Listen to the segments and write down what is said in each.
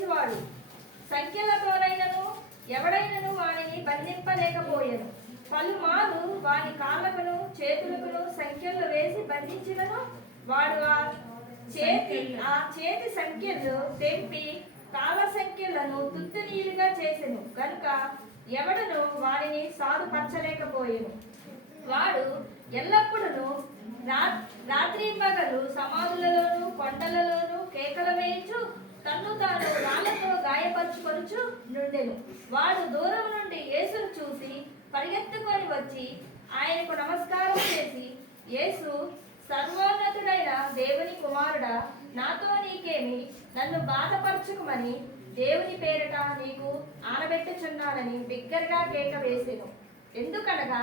వేసివాడు. సంఖ్యలతోనైనను ఎవడైనను వానిని బంధింపలేకపోయెను. పలుమార్లు వాని కాళ్ళకును చేతులకును సంఖ్యలు వేసి బంధించినను వాడు ఆ చేతి సంఖ్యలు తెంపి కాళ్ళ సంఖ్యలను తుత్తునీలుగా చేసెను గనుక ఎవడను వానిని సాధుపరచలేకపోయెను. వాడు ఎల్లప్పుడూ రాత్రి పగలు సమాధులలోను కొండలలోను కేకలు వేయించు తన్ను తాను రాళ్లతో గాయపరుచుకొనుచు నుండెను. వాడు దూరం నుండి యేసును చూసి పరిగెత్తుకొని వచ్చి ఆయనకు నమస్కారం చేసి, యేసు, సర్వోన్నతుడైన దేవుని కుమారుడా, నాతో నీకేమి? నన్ను బాధపరచుకుమని దేవుని పేరిట నీకు ఆనబెట్టుచున్నానని బిగ్గరగా కేక వేసెను. ఎందుకనగా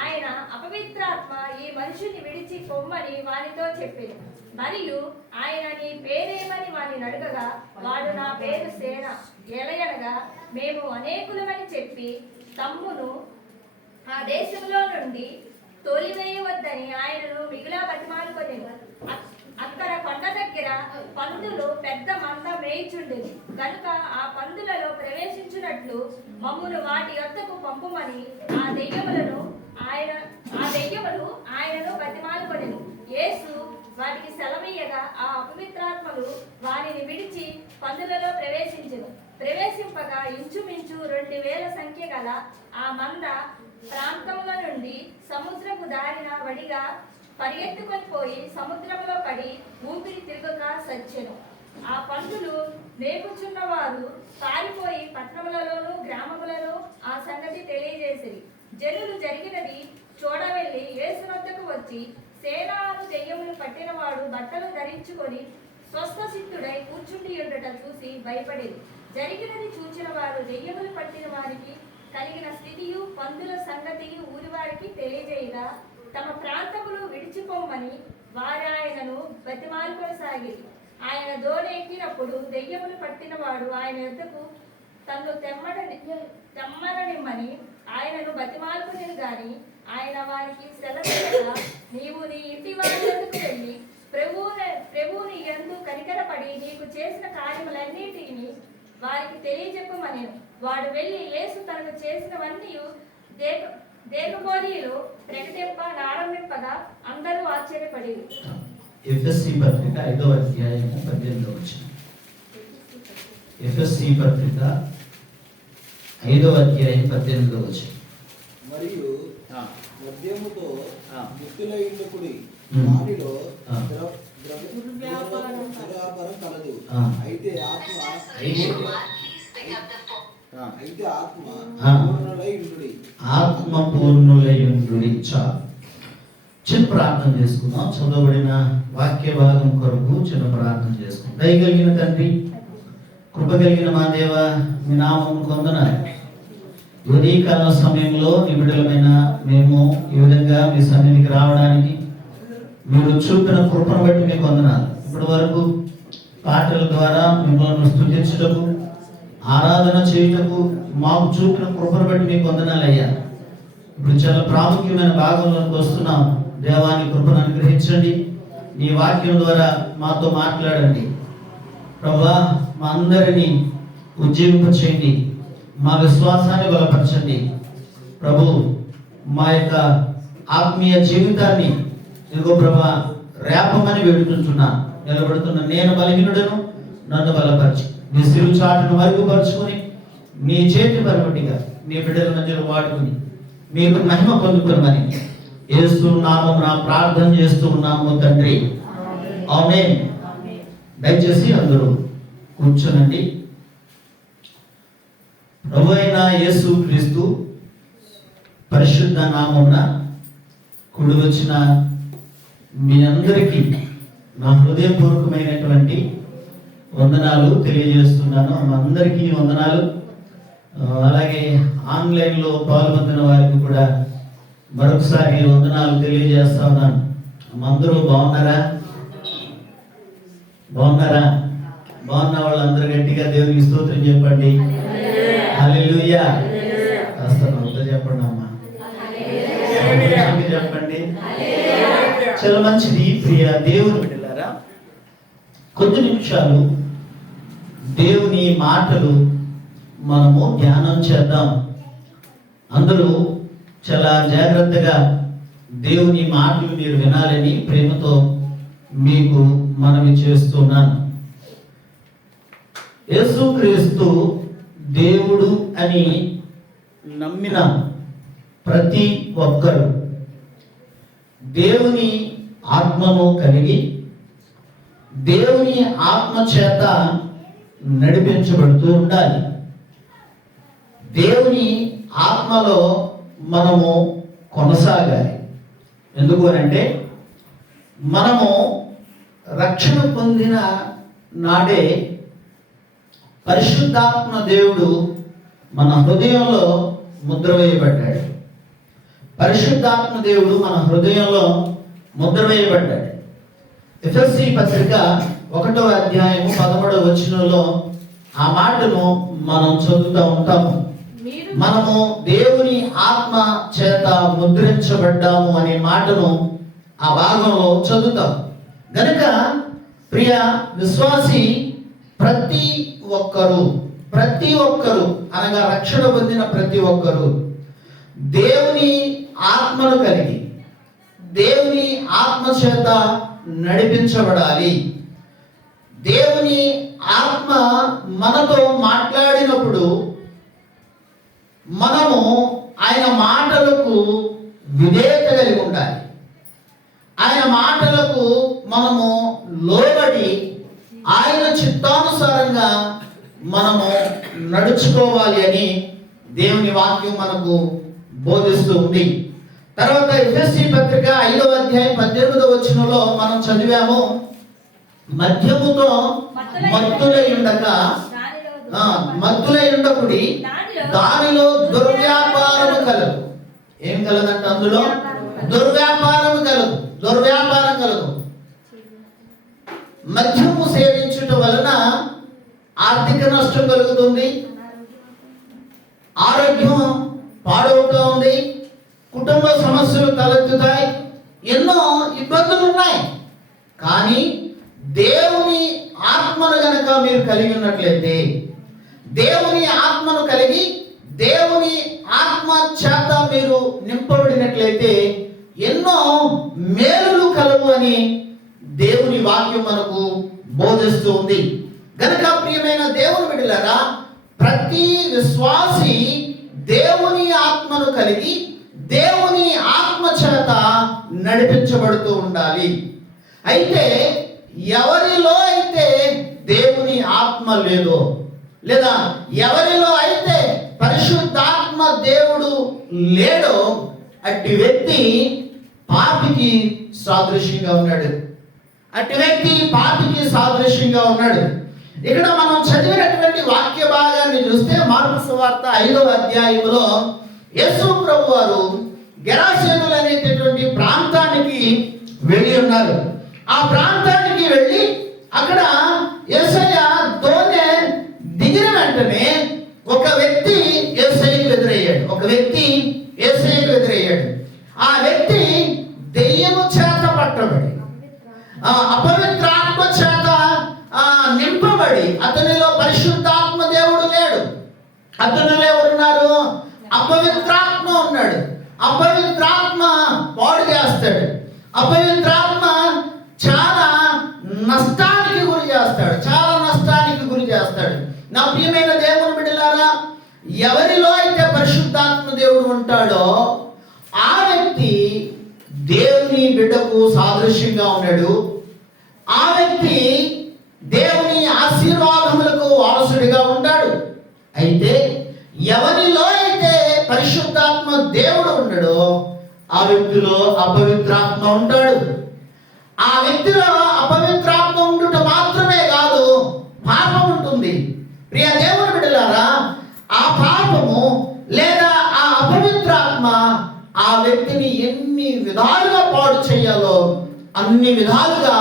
ఆయన అపవిత్రాత్మ ఈ మనుషుని విడిచి పొమ్మని వానితో చెప్పెను. మరియు ఆయన నీ పేరేమని వాని అడగగా వాడు, నా పేరు సేన, ఎలయనగా మేము అనేకులమని చెప్పి తమ్మును ఆ దేశంలో నుండి తోలివేయవద్దని ఆయనను మిగిలా బతిమాలుకొనెను. అక్కడ కొండ దగ్గర పందులు పెద్ద మంద మేయిచుండెను కనుక ఆ పందులలో ప్రవేశించినట్లు మమ్మును వాటి యొద్దకు పంపుమని ఆ దెయ్యములు ఆయనను బతిమాలుకొనెను. యేసు వాటికి సెలవీయగా ఆ అపవిత్రాత్మలు వారిని విడిచి పందులలో ప్రవేశింపగా ఇంచుమించు 2000 సంఖ్య గల ఆ మంద ప్రాంతముల నుండి సముద్రపు దారిన వడిగా పరిగెత్తుకొని పోయి సముద్రంలో పడి ఊపిరి తిరగక సచ్చెను. ఆ పందులు మేపుచున్న వారు పారిపోయి పట్టణములలోను గ్రామములలో ఆ సంగతి తెలియజేసిరి. జనులు జరిగినది చూడవెళ్ళి యేసు వద్దకు వచ్చి, సేనాను దెయ్యములు పట్టినవాడు బట్టలు ధరించుకొని స్వస్థసిద్ధుడై కూర్చుండి ఉండట చూసి భయపడేది. జరిగినది చూచిన వారు దెయ్యములు పట్టిన వారికి కలిగిన స్థితియు పందుల సంగతియు ఊరివారికి తెలియజేయగా తమ ప్రాంతములు విడిచిపోమని వారు ఆయనను బతిమాలుకొనసాగిరి. ఆయన దోణి ఎక్కినప్పుడు దెయ్యములు పట్టినవాడు ఆయన యొద్దకు తన్ను తెమ్మననిమ్మని ఆయనను బతిమాలుకునేది గాని ఆయన వారికి సెలవుగా, నీవు నీ ఇంటి వారి యొద్దకు వెళ్ళి ప్రభువుని యందు కనికరపడి నీకు చేసిన కార్యములన్నిటిని వారికి తెలియజెప్పమనెను. వాడు వెళ్ళి యేసు తనకు చేసినవన్నీ దేవబోధిలో ప్రకటింపగా అందరూ ఆశ్చర్యపడేది. ఎఫెసీ పత్రిక 5వ అధ్యాయం 18వ వచనం. ఎఫెసీ పత్రిక 5వ అధ్యాయం 18వ వచనం. మరియు మద్యముతో ముక్తులైనకుడి వారిలో దుర్వ్యాపారం కలదు. అయితే ఆత్మ పూర్ణులై ఉండుడి. చిన్న ప్రార్థన చేసుకుందాం. చదవబడిన వాక్య భాగం కొరకు చిన్న ప్రార్థన చేసుకుందాం. దయగలిగిన తండ్రి, కృప కలిగిన మా దేవ, మీ నామము వందనాలు. ఉదయకాల సమయంలో నిబిడలమైన మేము ఈ విధంగా మీ సన్నిధికి రావడానికి మీరు చూపిన కృపను బట్టి మీకు వందనాలు. ఇప్పటి వరకు పాటల ద్వారా మిమ్మల్ని స్తుతించుటకు, ఆరాధన చేయుటకు మాకు చూపిన కృపను బట్టి మీకు వందనాలయ్యా. ఇప్పుడు చాలా ప్రాముఖ్యమైన భాగంలోకి వస్తున్నాం. దేవాని కృపను అనుగ్రహించండి. నీ వాక్యం ద్వారా మాతో మాట్లాడండి ప్రభువా. మా అందరినీ ఉజ్జీవింపచేయండి, మా విశ్వాసాన్ని బలపరచండి ప్రభు. మా యొక్క ఆత్మీయ జీవితాన్ని ఇదిగో ప్రభా రేపమని వేడుకుంటున్నా. నిలబడుతున్న నేను బలహీనుడను, నన్ను బలపరచు. నీ సిరుచాటును మరుగుపరుచుకొని నీ చేతి పరమటిగా నీ బిడ్డల మధ్యలో వాడుకుని మీకు మహిమ పొందుకోమని యేసు నామమున ప్రార్థన చేస్తూ ఉన్నాము తండ్రి. ఆమేన్. దయచేసి అందరూ కూర్చోనండి. ప్రభు అయిన యేసు క్రీస్తు పరిశుద్ధ నామమున కూడి వచ్చిన మీ అందరికీ నా హృదయపూర్వకమైనటువంటి వందనాలు తెలియజేస్తున్నాను. అందరికీ వందనాలు. అలాగే ఆన్లైన్లో పాల్గొందిన వారికి కూడా మరొకసారి వందనాలు తెలియజేస్తా ఉన్నాను. అందరూ బాగున్నారా? బాగున్న వాళ్ళందరూ గట్టిగా దేవునికి స్తోత్రం చెప్పండి. హల్లెలూయా. కాస్త నవ్వుతూ చెప్పండి అమ్మా, చెప్పండి. చాలా మంచిది. ప్రియ దేవుని బిడ్డలారా, కొద్ది నిమిషాలు దేవుని మాటలు మనము ధ్యానం చేద్దాం. అందరూ చాలా జాగ్రత్తగా దేవుని మాటలు మీరు వినాలని ప్రేమతో మీకు మనవి చేస్తున్నాను. యేసుక్రీస్తు దేవుడు అని నమ్మిన ప్రతి ఒక్కరు దేవుని ఆత్మను కలిగి దేవుని ఆత్మ చేత నడిపించబడుతూ ఉండాలి. దేవుని ఆత్మలో మనము కొనసాగాలి. ఎందుకు అంటే మనము రక్షణ పొందిన నాడే పరిశుద్ధాత్మ దేవుడు మన హృదయంలో ముద్ర వేయబడ్డాడు. పరిశుద్ధాత్మ దేవుడు మన హృదయంలో ముద్ర వేయబడ్డాడు. ఎఫెసీ పత్రిక 1వ అధ్యాయము 13వ వచనంలో ఆ మాటను మనం చదువుతూ ఉంటాము. మనము దేవుని ఆత్మ చేత ముద్రించబడ్డాము అనే మాటను ఆ భాగంలో చదువుతాం. గనుక ప్రియ విశ్వాసి, ప్రతి ఒక్కరు అనగా రక్షణ పొందిన ప్రతి ఒక్కరు దేవుని ఆత్మను కలిగి దేవుని ఆత్మ చేత నడిపించబడాలి. దేవుని ఆత్మ మనతో మాట్లాడినప్పుడు మనము ఆయన మాటలకు విధేయత కలిగి ఉండాలి. ఆయన మాటలకు మనము లోబడి ఆయన చిత్తానుసారంగా మనము నడుచుకోవాలి అని దేవుని వాక్యం మనకు బోధిస్తూ ఉంది. తర్వాత ఎఫెసీ పత్రిక 5వ అధ్యాయం 18వ వచనంలో మనం చదివాము, మద్యముతో మత్తులై ఉండకుడి, దానిలో దుర్వ్యాపారము కలదు. ఏం కలదంటే అందులో దుర్వ్యాపారం కలదు. మద్యము సేవించుట వలన ఆర్థిక నష్టం కలుగుతుంది, ఆరోగ్యం పాడవుతూ ఉంది, కుటుంబ సమస్యలు తలెత్తుతాయి, ఎన్నో ఇబ్బందులు ఉన్నాయి. కానీ దేవుని ఆత్మను గనక మీరు కలిగి ఉన్నట్లయితే, దేవుని ఆత్మను కలిగి దేవుని ఆత్మ చేత మీరు నింపబడినట్లయితే ఎన్నో మేలులు కలవు అని దేవుని వాక్యం మనకు బోధిస్తూ ఉంది. గనుక ప్రియమైన దేవుని బిడ్డలారా, ప్రతి విశ్వాసి దేవుని ఆత్మను కలిగి దేవుని ఆత్మ చేత నడిపించబడుతూ ఉండాలి. అయితే ఎవరిలో అయితే దేవుని ఆత్మ లేదో, లేదా ఎవరిలో అయితే పరిశుద్ధాత్మ దేవుడు లేడో, అట్టి వ్యక్తి పాపికి సాదృశ్యంగా ఉన్నాడు. ఇక్కడ మనం చదివినటువంటి వాక్య భాగాన్ని చూస్తే మార్కు సువార్త 5వ అధ్యాయంలో యేసు ప్రభు వారు గెరాసేనులు అనేటటువంటి ప్రాంతానికి వెళ్ళి ఉన్నారు. ఆ ప్రాంతానికి వెళ్ళి అక్కడ యేసయ్య దోణె దిగిన వెంటనే ఒక వ్యక్తి యేసయ్యకు ఎదురయ్యాడు. ఆ వ్యక్తి దెయ్యము చేత పట్టబడి, అపవిత్రాత్మ చేత నింపబడి, అతనిలో పరిశుద్ధాత్మ దేవుడు లేడు. అతనిలో ఎవరున్నారు? అపవిత్రాత్మ ఉన్నాడు. అపవిత్రాత్మ పాడు చేస్తాడు. అపవిత్రాత్మ చాలా నష్టానికి గురి చేస్తాడు. నా ప్రియమైన దేవుని బిడ్డలారా, ఎవరిలో అయితే పరిశుద్ధాత్మ దేవుడు ఉంటాడో ఆ వ్యక్తి దేవుని బిడ్డకు సాదృశ్యంగా ఉన్నాడు. ఆ వ్యక్తి దేవుని ఆశీర్వాదములకు వారసుడిగా ఉంటాడు. అయితే ఎవరిలో అయితే పరిశుద్ధాత్మ దేవుడు ఉండడో ఆ వ్యక్తిలో అపవిత్రాత్మ ఉంటాడు. ఆ వ్యక్తిలో అపవిత్రాత్మ ఉండుట మాత్రమే కాదు, పాపం ఉంటుంది. ప్రియ దేవుని బిడ్డలారా, ఆ పాపము లేదా ఆ అపవిత్రాత్మ ఆ వ్యక్తిని ఎన్ని విధాలుగా పాడు చేయాలో అన్ని విధాలుగా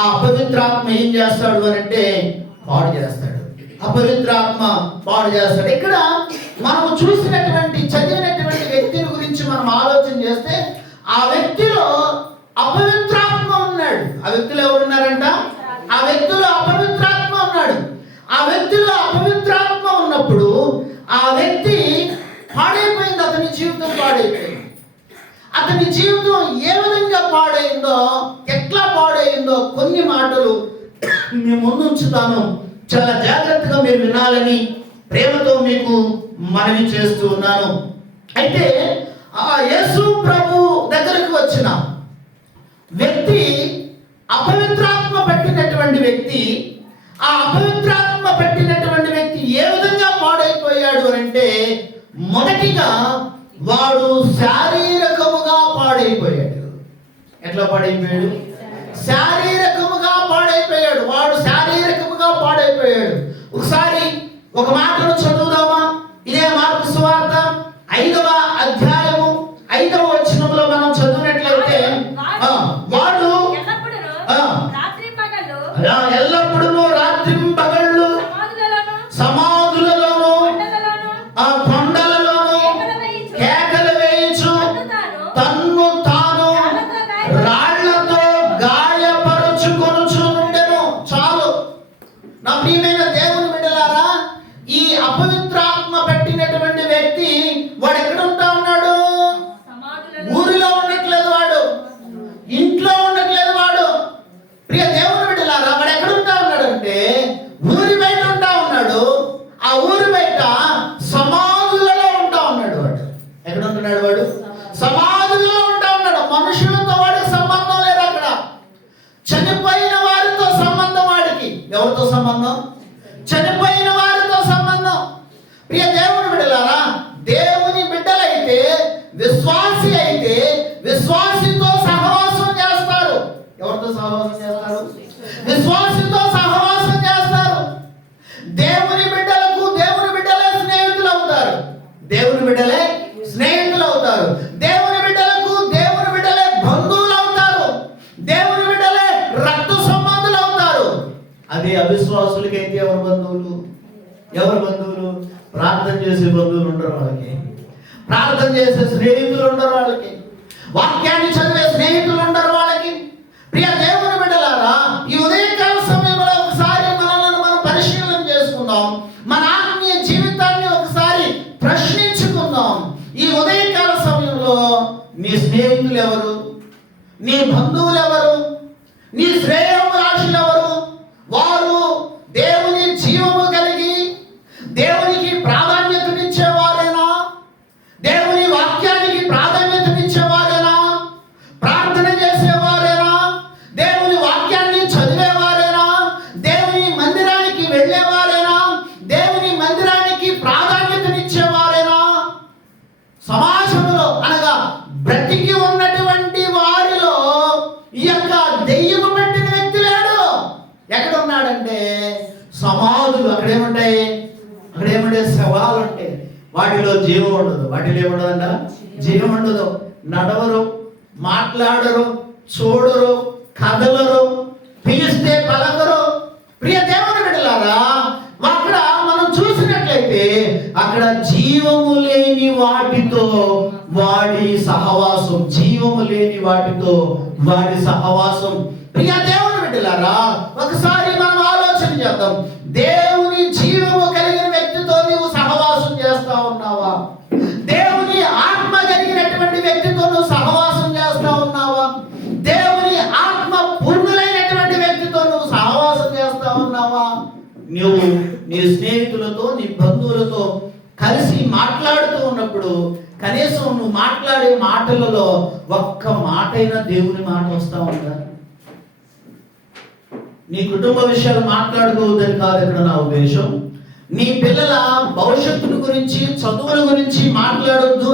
ఆ అపవిత్రాత్మ ఏం చేస్తాడు అని అంటే పాడు చేస్తాడు. ఇక్కడ మనము చదివినటువంటి వ్యక్తిని గురించి మనం ఆలోచన చేస్తే ఆ వ్యక్తిలో అపవిత్రాత్మ ఉన్నాడు. ఆ వ్యక్తిలో ఎవరున్నారంట? ఆ వ్యక్తిలో అపవిత్రాత్మ ఉన్నాడు. ఆ వ్యక్తి అతని జీవితం ఏ విధంగా పాడైందో, ఎట్లా పాడైందో కొన్ని మాటలు మీ ముందు ఉంచుతాను. చాలా జాగ్రత్తగా మీరు వినాలని ప్రేమతో మీకు మనవి చేస్తూ ఉన్నాను. అయితే ఆ యేసు ప్రభు దగ్గరకు వచ్చిన వ్యక్తి, అపవిత్రాత్మ పట్టినటువంటి వ్యక్తి, ఆ అపవిత్రాత్మ పట్టినటువంటి వ్యక్తి ఏ విధంగా పాడైపోయాడు అంటే, మొదటిగా వాడు శారీరకముగా పాడైపోయాడు. ఎట్లా పాడైపోయాడు? శారీరకముగా పాడైపోయాడు. వాడు శారీరకముగా పాడైపోయాడు. ఒకసారి ఒక మాటను చదువుదామా? ఇదే మార్కు సువార్త 5వ అధ్యాయము 5వ వచనంలో మనం చదివినట్లయితే, వాడు ఎల్లప్పుడూ రాత్రింపగళ్ళు సమాధులలోను ఆ కొండలలోను కేకలు వేయించు తన్ను తాను రాళ్లతో గాయపరుచుకొనుచు ఉండెను. చాలు నా ప్రియమైన దేవుని బిడ్డలారా, ఈ అపవిత్రాత్మ పట్టినటువంటి వ్యక్తి వాడు ఎక్కడ ఉంటా ఉన్నాడు? ఊరిలో ఉండట్లేదు, వాడు ఇంట్లో ఉండట్లేదు. వాడు ప్రియ దేవుని బిడ్డలారా, వాడు ఎక్కడ ఉంటా ఉన్నాడు అంటే ఊరి బయట ఉంటా ఉన్నాడు. ఆ ఊరి బయట సమాధులలో ఉంటా ఉన్నాడు. వాడు ఎక్కడ ఉంటున్నాడు? వాడు సమాధులలో ఉంటా ఉన్నాడు. మనుషులతో వాడికి సంబంధం లేదు. అక్కడ చనిపోయిన వారితో సంబంధం వాడికి. ఎవరితో సంబంధం? చనిపోయిన వారితో సంబంధం. ప్రియ దేవుని బిడ్డలారా, దేవుని బిడ్డలైతే, విశ్వాసి అయితే విశ్వాసితో సహవాసం చేస్తారు. ఎవరితో సహవాసం చేస్తారు? విశ్వాసితో సహవాసం చేస్తారు. దేవుని బిడ్డలకు దేవుని బిడ్డలే స్నేహితులు అవుతారు. దేవుని బిడ్డలే స్నేహితులు అవుతారు. దేవుని బిడ్డలకు దేవుని బిడ్డలే బంధువులు అవుతారు. దేవుని బిడ్డలే రక్త సంబంధులు అవుతారు. అదే అవిశ్వాసులకైతే ఎవరు బంధువులు? ఎవరు బంధువులు? ప్రార్థన చేసే బంధువులు ఉండరు వాళ్ళకి. ప్రార్థన చేసే స్నేహితులు ఉండరు వాళ్ళకి. వాక్యాన్ని చదివే స్నేహితులు ఉండరు వాళ్ళకి. ప్రియ దేవుని బిడ్డలారా, ఈ ఉదయకాల సమయంలో ఒకసారి మనల్ని మనం పరిశీలన చేసుకుందాం. మన ఆత్మీయ జీవితాన్ని ఒకసారి ప్రశ్నించుకుందాం. ఈ ఉదయకాల సమయంలో నీ స్నేహితులు ఎవరు? నీ బంధువులు ఎవరు? నీ శ్రేయోభిలాషులు ఎవరు? వారు దేవుని జీవము కలిగి దేవునికి ప్రాధాన్యతనిచ్చేవారేనా? దేవుని వాక్యానికి ప్రాధాన్యతనిచ్చేవారేనా? ప్రార్థన చేసేవారేనా? దేవుని వాక్యాన్ని చదివేవారేనా? దేవుని మందిరానికి వెళ్ళేవారేనా? దేవుని మందిరానికి ప్రాధాన్యతనిచ్చేవారేనా? సమాజంలో అనగా బ్రతికి ఉన్నటువంటి వారిలో ఈ యొక్క దెయ్యము పట్టిన వ్యక్తి లేడు. ఎక్కడ ఉన్నాడంటే సమాధులు. అక్కడేముంటాయి? అక్కడేముంటే శవాలు ఉంటాయి. వాటిలో జీవం ఉండదు. వాటిలో ఏముండదంట? జీవం ఉండదు. నడవరు, మాట్లాడరు, చూడరు, కదలరు, పిలిస్తే పలకరు. ప్రియ దేవుని బిడ్డలారా, అక్కడ మనం చూసినట్లయితే అక్కడ జీవము లేని వాటితో వాడి సహవాసం. జీవము లేని వాటితో వాడి సహవాసం. ప్రియ దేవుని బిడ్డలారా, ఒకసారి మనం ఆలోచన చేద్దాం. దేవుని జీవము కలిగిన వ్యక్తితో నీవు సహవాసం చేస్తా ఉన్నావా? దేవుని ఆత్మ కలిగినటువంటి వ్యక్తితో నువ్వు సహవాసం చేస్తా ఉన్నావా? దేవుని ఆత్మ పూర్ణులైనటువంటి వ్యక్తితో నువ్వు సహవాసం చేస్తా ఉన్నావా? నువ్వు నీ స్నేహితులతో, నీ బంధువులతో కలిసి మాట్లాడుతూ ఉన్నప్పుడు కనీసం నువ్వు మాట్లాడే మాటలలో ఒక్క మాటైనా దేవుని మాట వస్తా ఉందా? నీ కుటుంబ విషయాలు మాట్లాడుకోవద్దని కాదు ఇక్కడ నా ఉద్దేశం. నీ పిల్లల భవిష్యత్తును గురించి, చదువుల గురించి మాట్లాడొద్దు